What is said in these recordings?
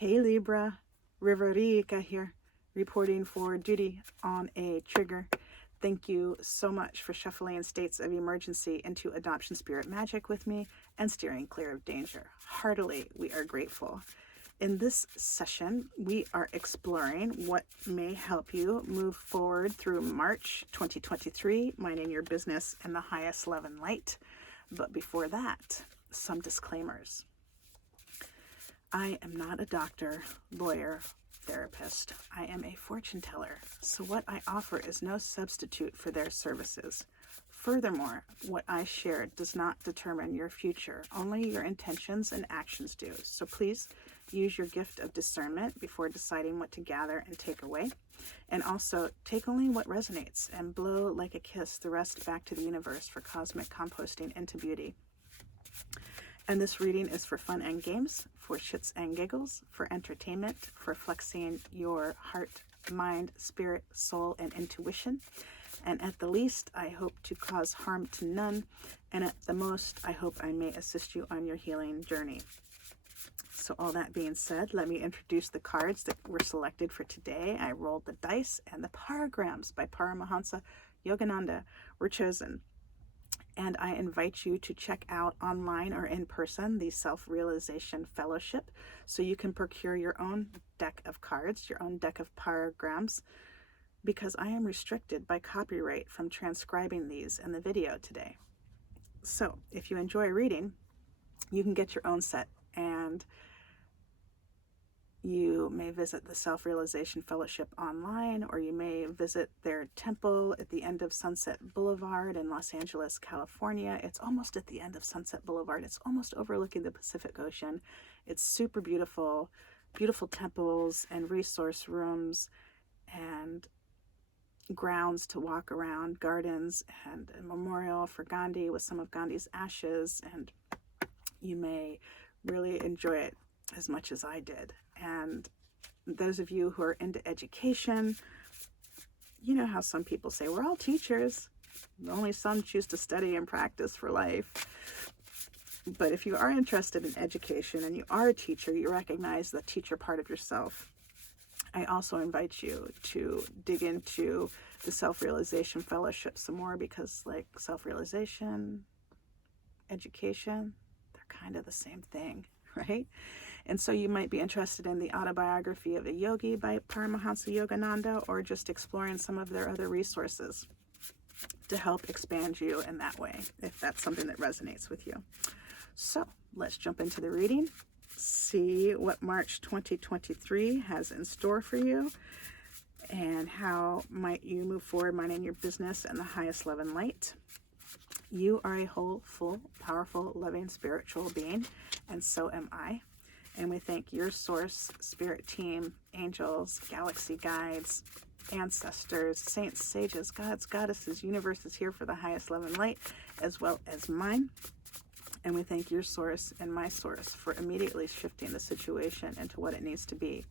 Hey Libra, Riverica here, reporting for duty on a trigger. Thank you so much for shuffling states of emergency into adoption spirit magic with me and steering clear of danger. Heartily, we are grateful. In this session, we are exploring what may help you move forward through March 2023, minding your business in the highest love and light. But before that, some disclaimers. I am not a doctor, lawyer, therapist. I am a fortune teller, so what I offer is no substitute for their services. Furthermore, what I share does not determine your future. Only your intentions and actions do. So please use your gift of discernment before deciding what to gather and take away. And also, take only what resonates and blow like a kiss the rest back to the universe for cosmic composting into beauty. And this reading is for fun and games, for shits and giggles, for entertainment, for flexing your heart, mind, spirit, soul, and intuition. And at the least, I hope to cause harm to none. And at the most, I hope I may assist you on your healing journey. So all that being said, let me introduce the cards that were selected for today. I rolled the dice, and the paragrams by Paramahansa Yogananda were chosen. And I invite you to check out online or in person the Self-Realization Fellowship so you can procure your own deck of cards, your own deck of paragrams, because I am restricted by copyright from transcribing these in the video today. So if you enjoy reading, you can get your own set, and you may visit the Self-Realization Fellowship online, or you may visit their temple at the end of Sunset Boulevard in Los Angeles, California. It's almost at the end of Sunset Boulevard. It's almost overlooking the Pacific Ocean. It's super beautiful, beautiful temples and resource rooms and grounds to walk around, gardens, and a memorial for Gandhi with some of Gandhi's ashes. And you may really enjoy it as much as I did. And those of you who are into education, you know how some people say, we're all teachers. Only some choose to study and practice for life. But if you are interested in education and you are a teacher, you recognize the teacher part of yourself. I also invite you to dig into the Self-Realization Fellowship some more, because like self-realization, education, they're kind of the same thing, right? And so you might be interested in the Autobiography of a Yogi by Paramahansa Yogananda, or just exploring some of their other resources to help expand you in that way, if that's something that resonates with you. So let's jump into the reading, see what March 2023 has in store for you, and how might you move forward minding your business in the highest love and light. You are a whole, full, powerful, loving, spiritual being, and so am I. And we thank your source, spirit team, angels, galaxy guides, ancestors, saints, sages, gods, goddesses, universe is here for the highest love and light, as well as mine. And we thank your source and my source for immediately shifting the situation into what it needs to be,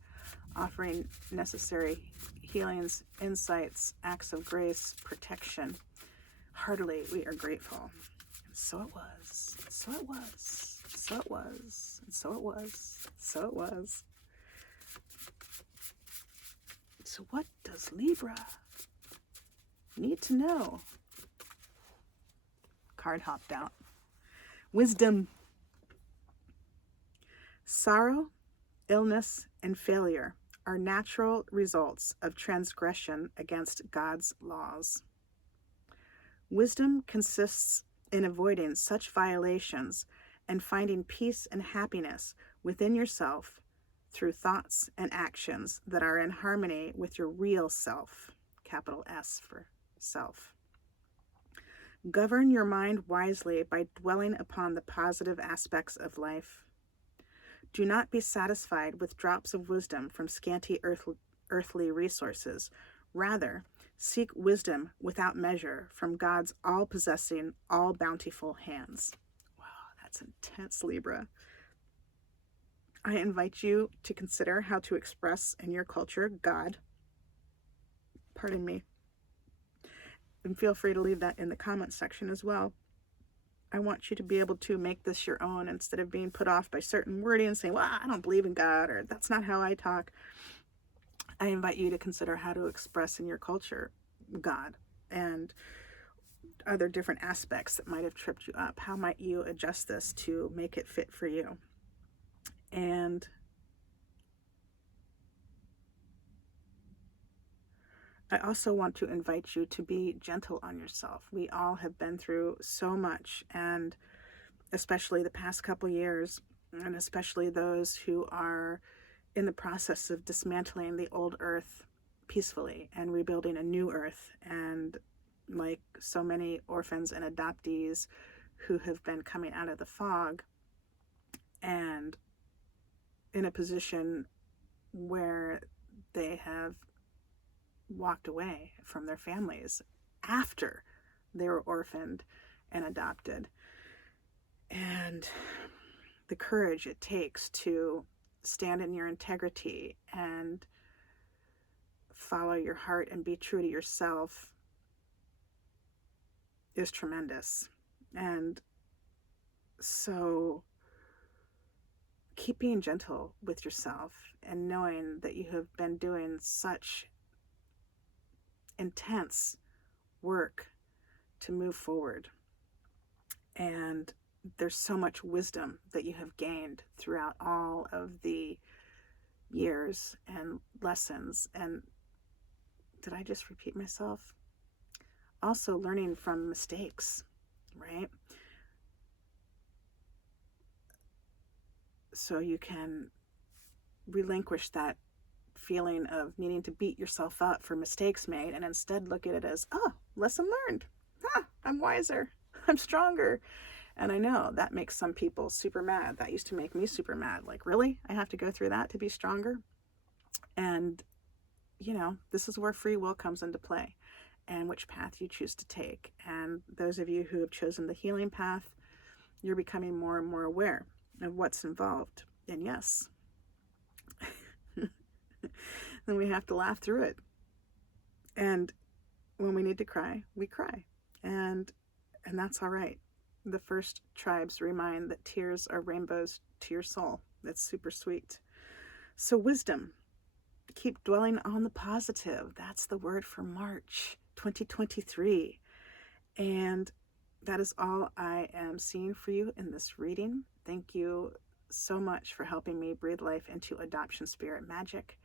offering necessary healings, insights, acts of grace, protection. Heartily, we are grateful. And so it was, so it was, so it was, and so it was, so it was. So what does Libra need to know? Card hopped out. Wisdom. Sorrow, illness, and failure are natural results of transgression against God's laws. Wisdom consists in avoiding such violations and finding peace and happiness within yourself through thoughts and actions that are in harmony with your real self, capital S for self. Govern your mind wisely by dwelling upon the positive aspects of life. Do not be satisfied with drops of wisdom from scanty earthly resources. Rather, seek wisdom without measure from God's all-possessing, all-bountiful hands. Wow, that's intense, Libra. I invite you to consider how to express in your culture God. Pardon me. And feel free to leave that in the comment section as well. I want you to be able to make this your own instead of being put off by certain wording and saying, well, I don't believe in God, or that's not how I talk. I invite you to consider how to express in your culture God and other different aspects that might have tripped you up. How might you adjust this to make it fit for you? And I also want to invite you to be gentle on yourself. We all have been through so much, and especially the past couple years, and especially those who are in the process of dismantling the old earth peacefully and rebuilding a new earth. And like so many orphans and adoptees who have been coming out of the fog and in a position where they have walked away from their families after they were orphaned and adopted. And the courage it takes to stand in your integrity and follow your heart and be true to yourself is tremendous. And so keep being gentle with yourself and knowing that you have been doing such intense work to move forward. And there's so much wisdom that you have gained throughout all of the years and lessons. And did I just repeat myself? Also learning from mistakes, right? So you can relinquish that feeling of needing to beat yourself up for mistakes made and instead look at it as, oh, lesson learned. I'm wiser. I'm stronger. And I know that makes some people super mad. That used to make me super mad. Like, really? I have to go through that to be stronger? And, this is where free will comes into play and which path you choose to take. And those of you who have chosen the healing path, you're becoming more and more aware of what's involved. And yes, then we have to laugh through it. And when we need to cry, we cry. And that's all right. The first tribes remind that tears are rainbows to your soul. That's super sweet. So wisdom. Keep dwelling on the positive. That's the word for March 2023. And that is all I am seeing for you in this reading. Thank you so much for helping me breathe life into adoption spirit magic.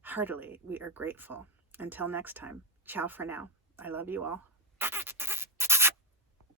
Heartily, we are grateful. Until next time, ciao for now. I love you all.